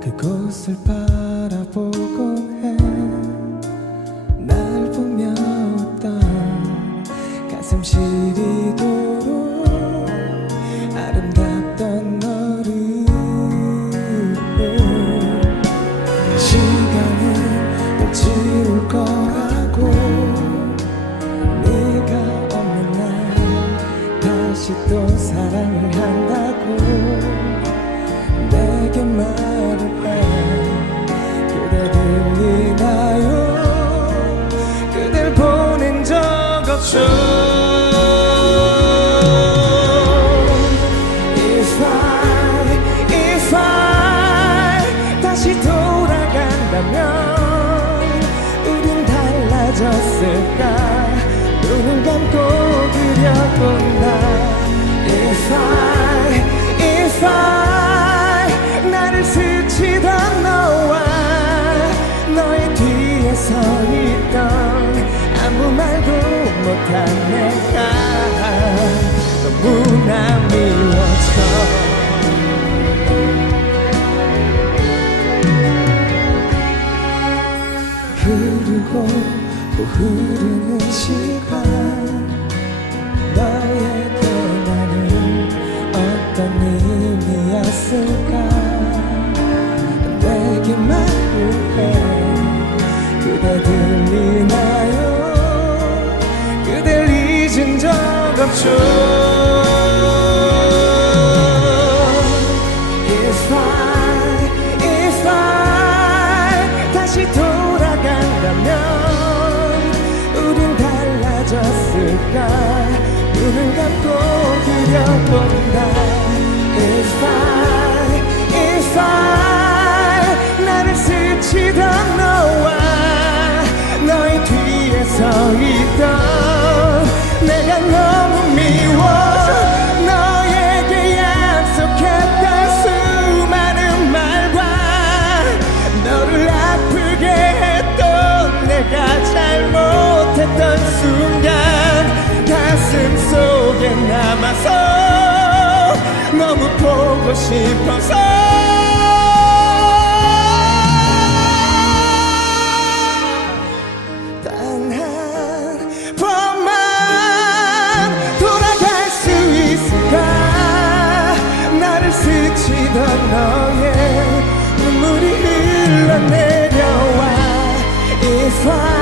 그곳을 바라보곤 해 날 보며 웃던 가슴 시 사랑을 한다고 내게 말을 해. 그대 들리나요? 그댈 보낸 적 없죠. If I, if I 다시 돌아간다면 우린 달라졌을까? 눈을 감고 그려본다 못한 내가 너무나 미워져 흐르고 또 흐르는 시간. 너에게 나는 어떤 의미였을까? 내게 말을 해. 그대 들 눈을 감고 그려본다 If I, 살고 싶어서. 단 한 번만 돌아갈 수 있을까? 나를 스치던 너의 눈물이 흘러내려와 If I